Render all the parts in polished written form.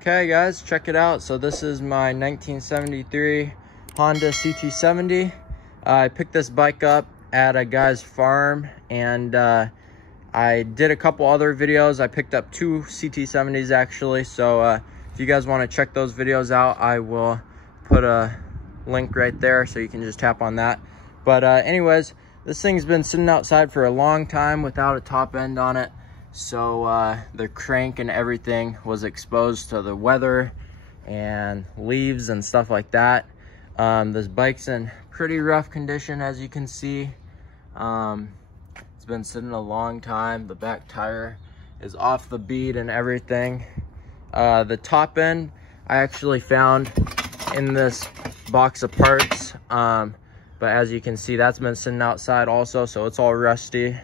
Okay guys, check it out. So this is my 1973 Honda CT70. I picked this bike up at a guy's farm, and I did a couple other videos. I picked up two CT70s actually, so if you guys want to check those videos out, I will put a link right there so you can just tap on that. But anyways, this thing's been sitting outside for a long time without a top end on it. So the crank and everything was exposed to the weather and leaves and stuff like that. This bike's in pretty rough condition, as you can see. It's been sitting a long time. The back tire is off the bead and everything. The top end I actually found in this box of parts, but as you can see, that's been sitting outside also, so it's all rusty.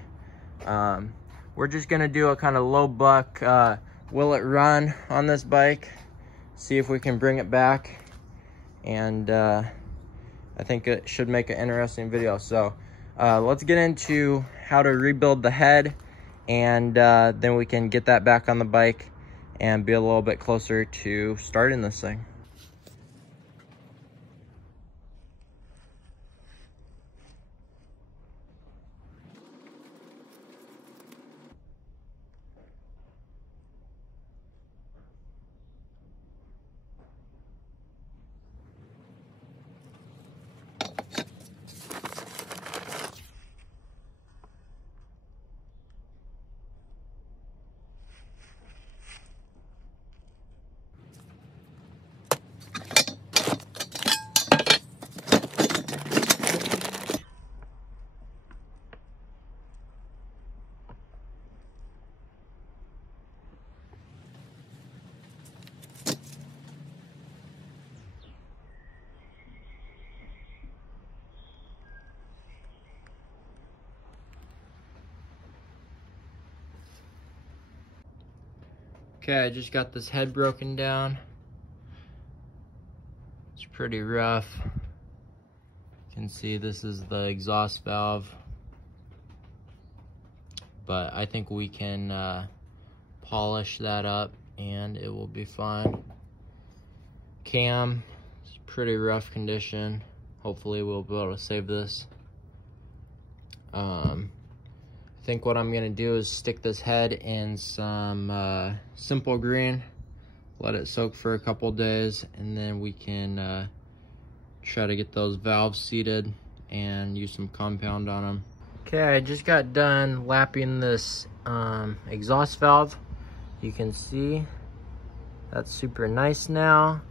We're just gonna do a kind of low buck will it run on this bike, see if we can bring it back, and I think it should make an interesting video. So let's get into how to rebuild the head, and then we can get that back on the bike and be a little bit closer to starting this thing. Okay, I just got this head broken down. It's pretty rough. You can see this is the exhaust valve, but I think we can polish that up and it will be fine. Cam, it's pretty rough condition. Hopefully we'll be able to save this. I think what I'm gonna do is stick this head in some simple green, let it soak for a couple days, and then we can try to get those valves seated and use some compound on them. Okay, I just got done lapping this exhaust valve. You can see that's super nice now.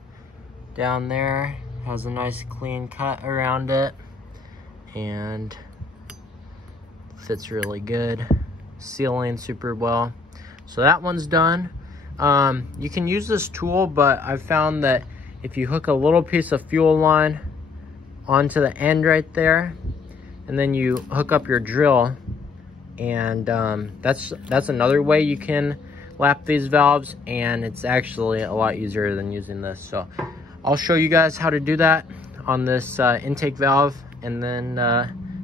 Down there has a nice clean cut around it, and fits really good, sealing super well. So that one's done. You can use this tool, but I've found that if you hook a little piece of fuel line onto the end right there, and then you hook up your drill, and that's another way you can lap these valves, and it's actually a lot easier than using this. So I'll show you guys how to do that on this intake valve, and then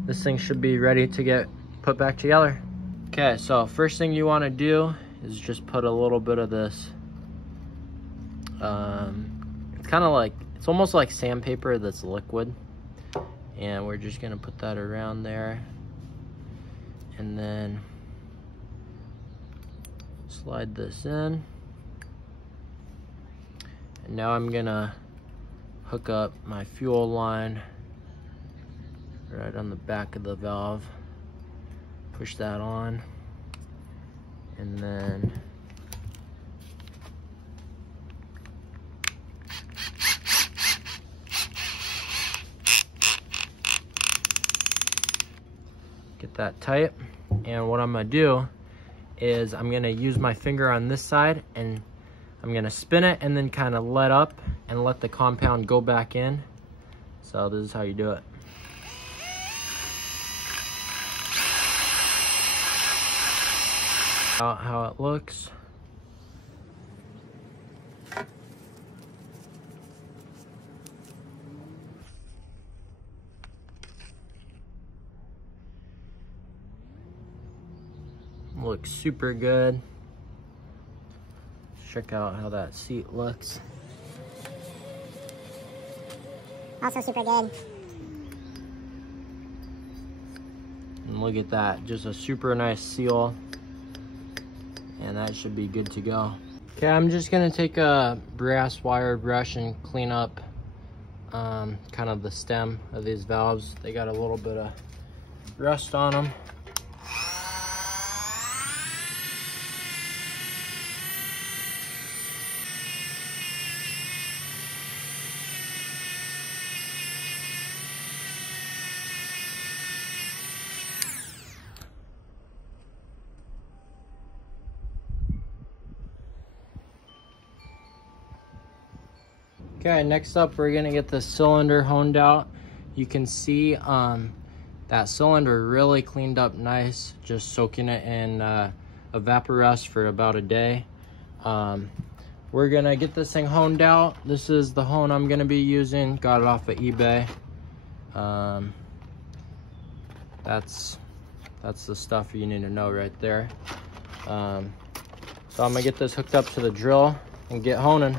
this thing should be ready to get put back together. Okay, so first thing you want to do is just put a little bit of this. It's kind of like, it's almost like sandpaper that's liquid, and we're just gonna put that around there, and then slide this in. And now I'm gonna hook up my fuel line right on the back of the valve. Push that on, and then get that tight. And what I'm gonna do is I'm gonna use my finger on this side, and I'm gonna spin it and then kind of let up and let the compound go back in. So this is how you do it. How it looks. Looks super good. check out how that seat looks. Also super good. And look at that, just a super nice seal. And that should be good to go. Okay, I'm just gonna take a brass wire brush and clean up kind of the stem of these valves. They got a little bit of rust on them. Okay, next up we're gonna get the cylinder honed out. You can see that cylinder really cleaned up nice, just soaking it in evaporust for about a day. We're gonna get this thing honed out. This is the hone I'm gonna be using, got it off of eBay. That's the stuff you need to know right there. So I'm gonna get this hooked up to the drill and get honing.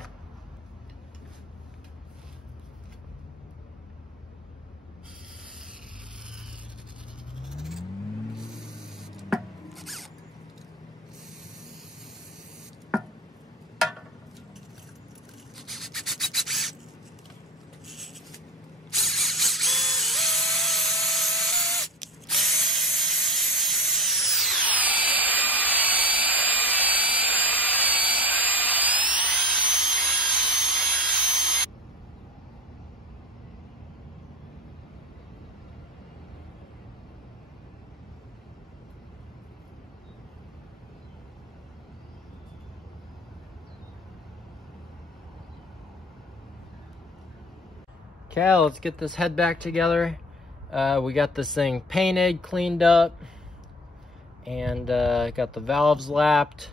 Okay, let's get this head back together. We got this thing painted, cleaned up, and got the valves lapped.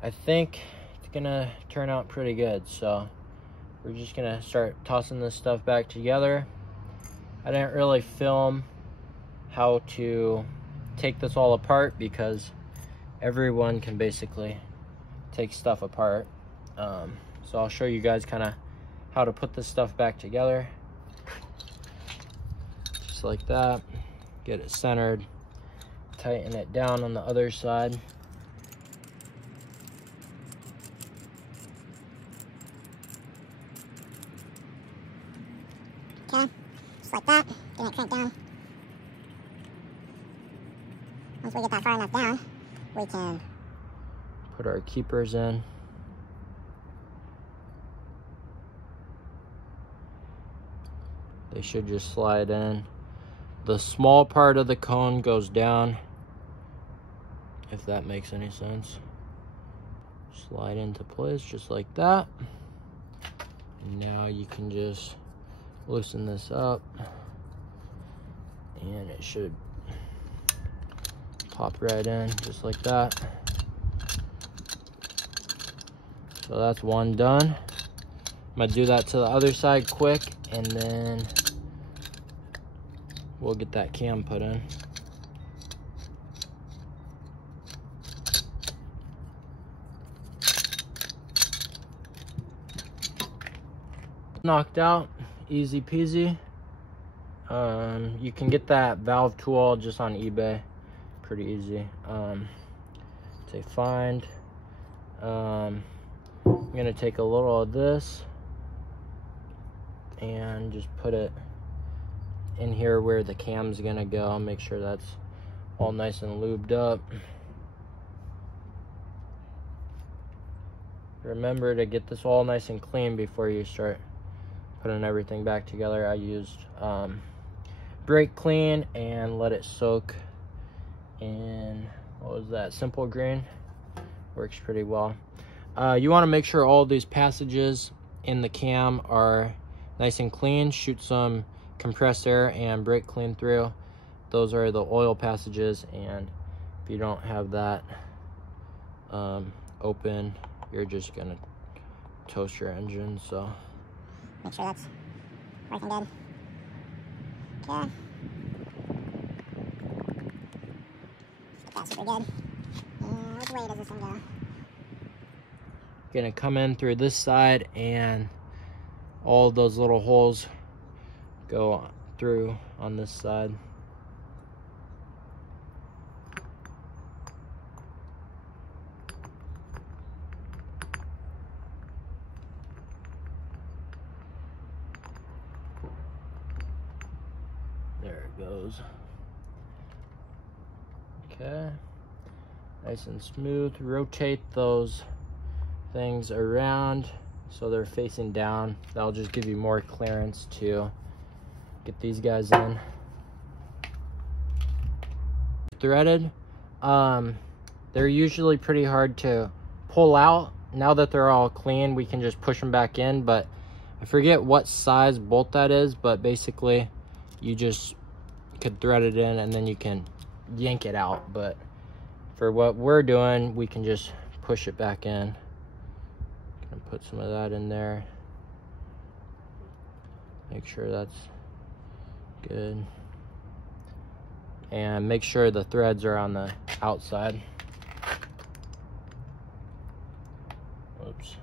I think it's gonna turn out pretty good, so we're just gonna start tossing this stuff back together. I didn't really film how to take this all apart because everyone can basically take stuff apart. So I'll show you guys kind of how to put this stuff back together. Just like that. Get it centered. Tighten it down on the other side. Okay, just like that. Get it cranked down. Once we get that far enough down, we can put our keepers in. They should just slide in. The small part of the cone goes down, if that makes any sense. Slide into place just like that. Now you can just loosen this up and it should pop right in just like that. So that's one done. I'm gonna do that to the other side quick and then we'll get that cam put in. Knocked out, easy peasy. You can get that valve tool just on eBay, pretty easy. Say find. I'm gonna take a little of this and just put it in here where the cam's gonna go. Make sure that's all nice and lubed up. Remember to get this all nice and clean before you start putting everything back together. I used brake clean and let it soak in, what was that, simple green. Works pretty well. You want to make sure all these passages in the cam are nice and clean. Shoot some compressed air and brake clean through. Those are the oil passages, and if you don't have that open, you're just gonna toast your engine. So make sure that's working good. Okay. That's super good. And which way does this thing go? gonna come in through this side, and all those little holes go through on this side. There it goes. Okay, nice and smooth. Rotate those things around so they're facing down. That'll just give you more clearance to get these guys in. Threaded, they're usually pretty hard to pull out. Now that they're all clean, we can just push them back in, but I forget what size bolt that is, but basically you just could thread it in and then you can yank it out. But for what we're doing, we can just push it back in. Gonna put some of that in there. Make sure that's good. And make sure the threads are on the outside. Oops.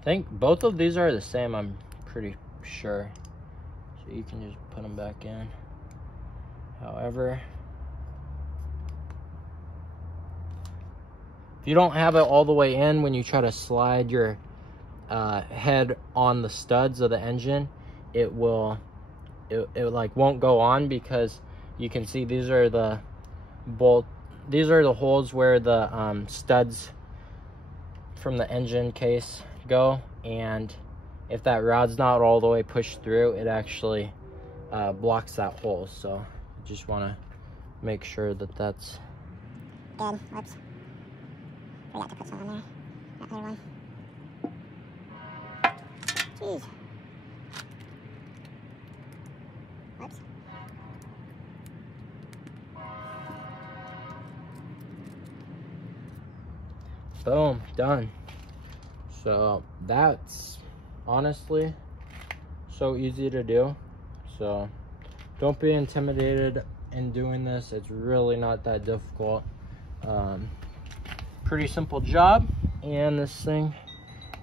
I think both of these are the same, I'm pretty sure. So you can just put them back in. However, if you don't have it all the way in, when you try to slide your head on the studs of the engine, it like won't go on, because you can see these are the holes where the studs from the engine case go, and if that rod's not all the way pushed through, it actually blocks that hole. So you just want to make sure that that's good. Whoops. Forgot to put some on there. That other one. Jeez. Whoops. Boom, done. So that's honestly so easy to do. So don't be intimidated in doing this. It's really not that difficult. Pretty simple job, and this thing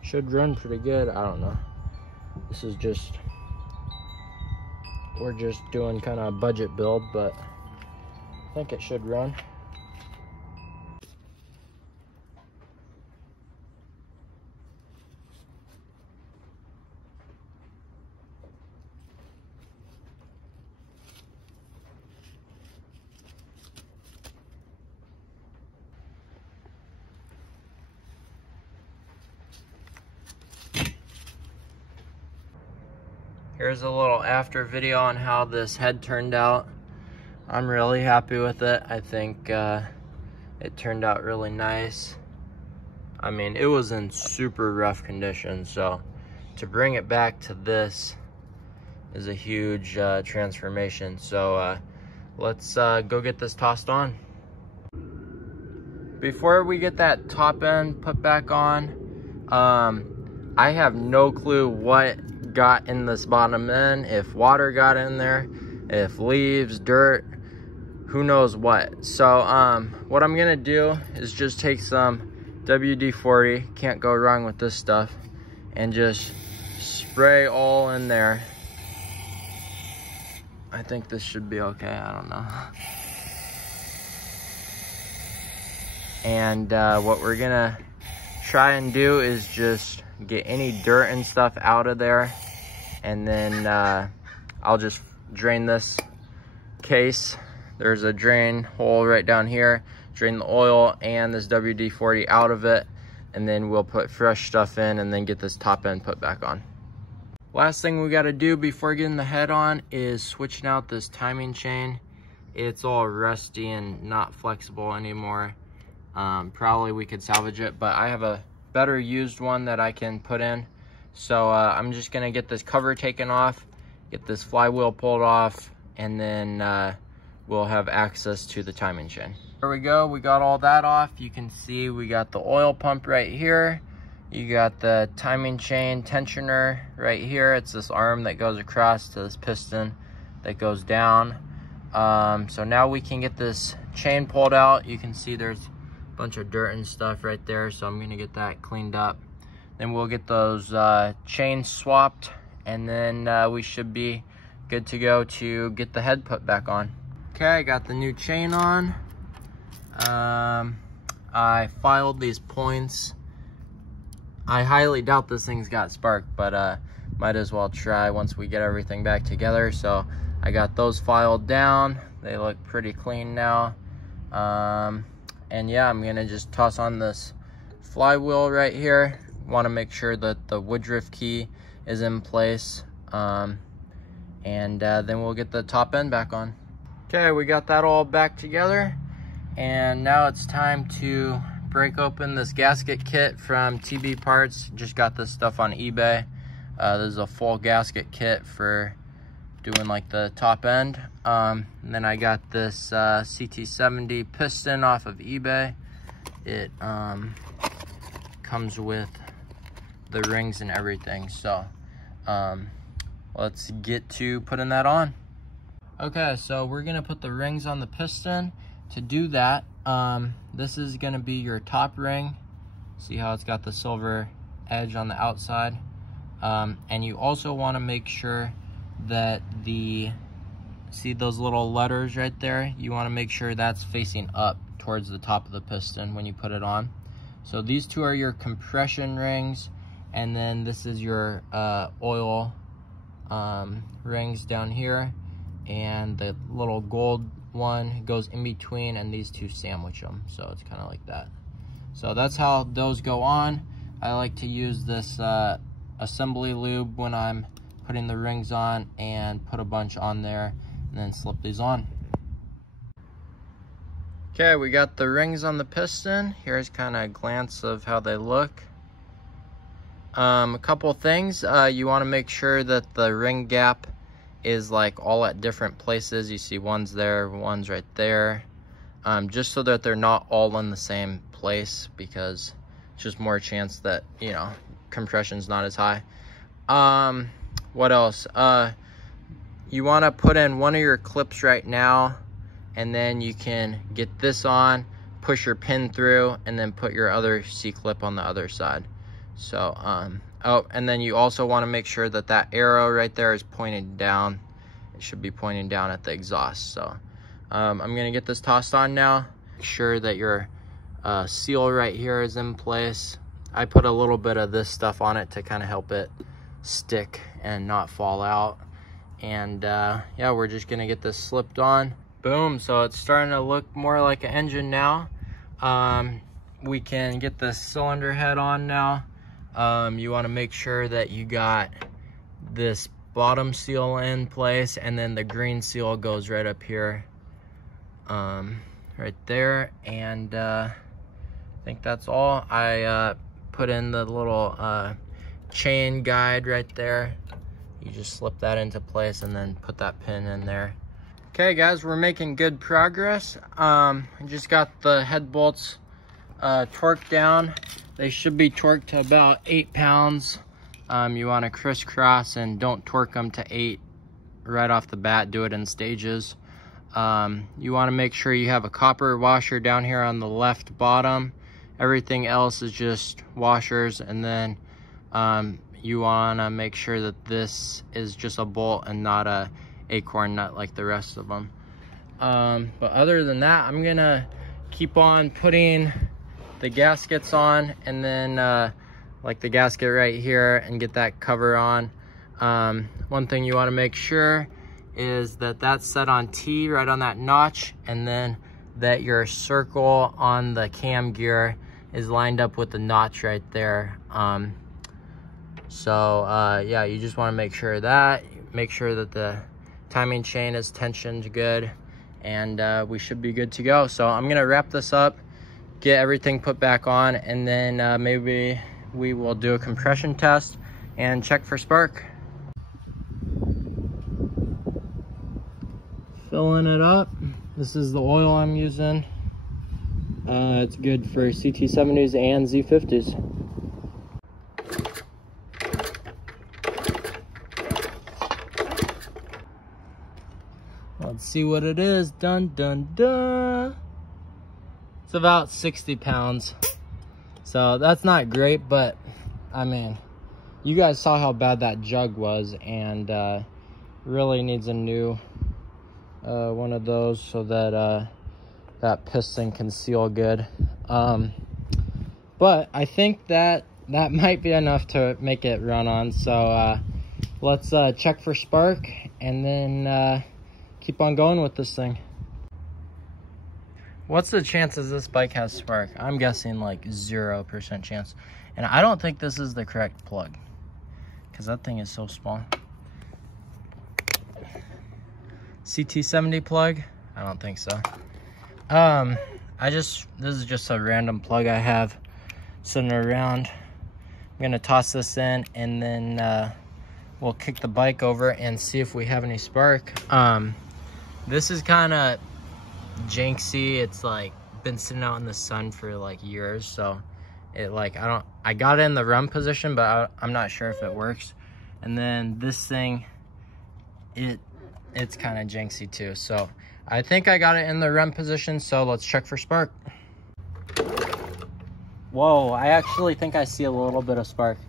should run pretty good. I don't know. This is just, we're just doing kind of a budget build, but I think it should run. Here's a little after video on how this head turned out. I'm really happy with it. I think it turned out really nice. I mean, it was in super rough condition, so to bring it back to this is a huge transformation. So let's go get this tossed on. Before we get that top end put back on, I have no clue what got in this bottom end, if water got in there, if leaves, dirt, who knows what. So what I'm gonna do is just take some WD-40, can't go wrong with this stuff, and just spray all in there. I think this should be okay, I don't know. And what we're gonna try and do is just get any dirt and stuff out of there, and then I'll just drain this case. There's a drain hole right down here. Drain the oil and this WD-40 out of it, and then we'll put fresh stuff in and then get this top end put back on. Last thing we got to do before getting the head on is switching out this timing chain. It's all rusty and not flexible anymore. Probably we could salvage it, but I have a better used one that I can put in. So I'm just gonna get this cover taken off, get this flywheel pulled off, and then we'll have access to the timing chain. There we go, we got all that off. You can see we got the oil pump right here. You got the timing chain tensioner right here. It's this arm that goes across to this piston that goes down. So now we can get this chain pulled out. You can see there's a bunch of dirt and stuff right there, so I'm gonna get that cleaned up. Then we'll get those chains swapped, and then we should be good to go to get the head put back on. Okay, I got the new chain on. I filed these points. I highly doubt this thing's got spark, but might as well try once we get everything back together. So I got those filed down. They look pretty clean now. And yeah, I'm gonna just toss on this flywheel right here. Want to make sure that the woodruff key is in place. And then we'll get the top end back on. Okay, we got that all back together. And now it's time to break open this gasket kit from TB Parts. Just got this stuff on eBay. This is a full gasket kit for doing like the top end. And then I got this CT70 piston off of eBay. It comes with the rings and everything. So let's get to putting that on. Okay, so we're gonna put the rings on the piston. To do that, this is gonna be your top ring. See how it's got the silver edge on the outside? And you also wanna make sure that see those little letters right there? You wanna make sure that's facing up towards the top of the piston when you put it on. So these two are your compression rings, and then this is your oil rings down here, and the little gold one goes in between, and these two sandwich them, so it's kind of like that. So that's how those go on. I like to use this assembly lube when I'm putting the rings on, and put a bunch on there and then slip these on. Okay, we got the rings on the piston. Here's kind of a glance of how they look. A couple things, you want to make sure that the ring gap is like all at different places. You see one's there, one's right there, just so that they're not all in the same place, because it's just more chance that, you know, compression's not as high. What else? You want to put in one of your clips right now, and then you can get this on, push your pin through, and then put your other C-clip on the other side. So oh, and then you also want to make sure that that arrow right there is pointed down. It should be pointing down at the exhaust. So I'm gonna get this tossed on now. Make sure that your seal right here is in place. I put a little bit of this stuff on it to kind of help it stick and not fall out. And yeah, we're just gonna get this slipped on. Boom. So it's starting to look more like an engine now. We can get the cylinder head on now. You want to make sure that you got this bottom seal in place, and then the green seal goes right up here, right there. And I think that's all. I put in the little chain guide right there. You just slip that into place and then put that pin in there. Okay guys, we're making good progress. I just got the head bolts torqued down. They should be torqued to about 8 pounds. You want to crisscross and don't torque them to 8 right off the bat. Do it in stages. You want to make sure you have a copper washer down here on the left bottom. Everything else is just washers. And then you want to make sure that this is just a bolt and not a acorn nut like the rest of them. But other than that, I'm gonna keep on putting the gaskets on, and then like the gasket right here, and get that cover on. One thing you want to make sure is that that's set on T right on that notch, and then that your circle on the cam gear is lined up with the notch right there. Yeah, you just want to make sure that the timing chain is tensioned good, and we should be good to go. So I'm gonna wrap this up, get everything put back on, and then maybe we will do a compression test and check for spark. Filling it up. This is the oil I'm using. It's good for CT70s and Z50s. Let's see what it is. Dun dun dun. It's about 60 pounds. So that's not great, but I mean, you guys saw how bad that jug was, and really needs a new one of those so that that piston can seal good. But I think that might be enough to make it run on. So let's check for spark and then keep on going with this thing. What's the chances this bike has spark? I'm guessing like 0% chance. And I don't think this is the correct plug, because that thing is so small. CT70 plug? I don't think so. This is just a random plug I have sitting around. I'm gonna toss this in, and then we'll kick the bike over and see if we have any spark. This is kind of jinxy. It's like been sitting out in the sun for like years, so it like I got it in the run position, but I'm not sure if it works. And then this thing, it's kind of jinxy too. So I think I got it in the run position, so let's check for spark. Whoa, I actually think I see a little bit of spark.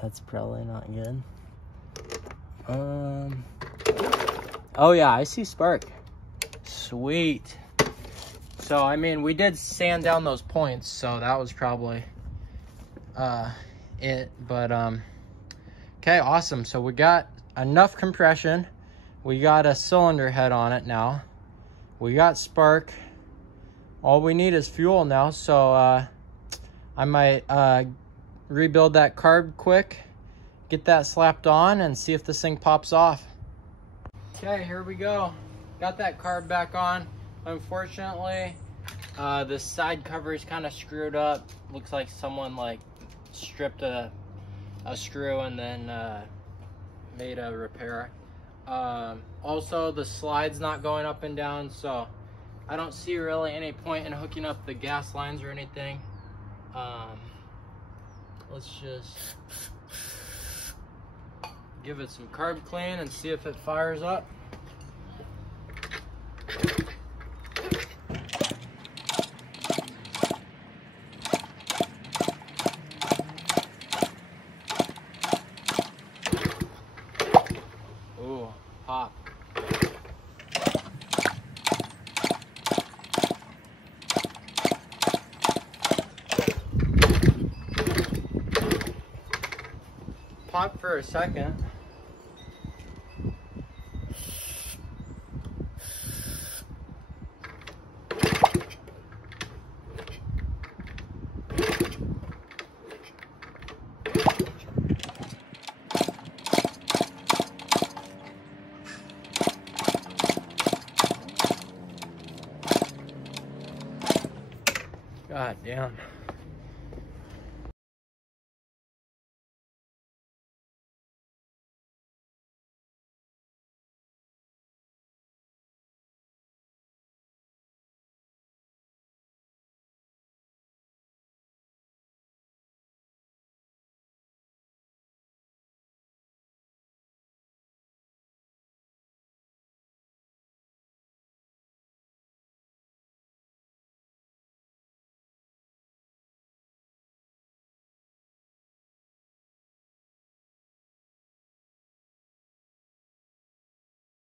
That's probably not good. Oh yeah, I see spark. Sweet. So I mean, we did sand down those points, so that was probably it. But okay, awesome. So we got enough compression. We got a cylinder head on it now. We got spark. All we need is fuel now. So I might rebuild that carb quick, get that slapped on, and see if this thing pops off. Okay, here we go. Got that carb back on. Unfortunately, the side cover is kind of screwed up. Looks like someone like stripped a screw and then made a repair. Also, the slide's not going up and down, so I don't see really any point in hooking up the gas lines or anything. Let's just give it some carb clean and see if it fires up. Ooh, pop. Pop for a second. God damn.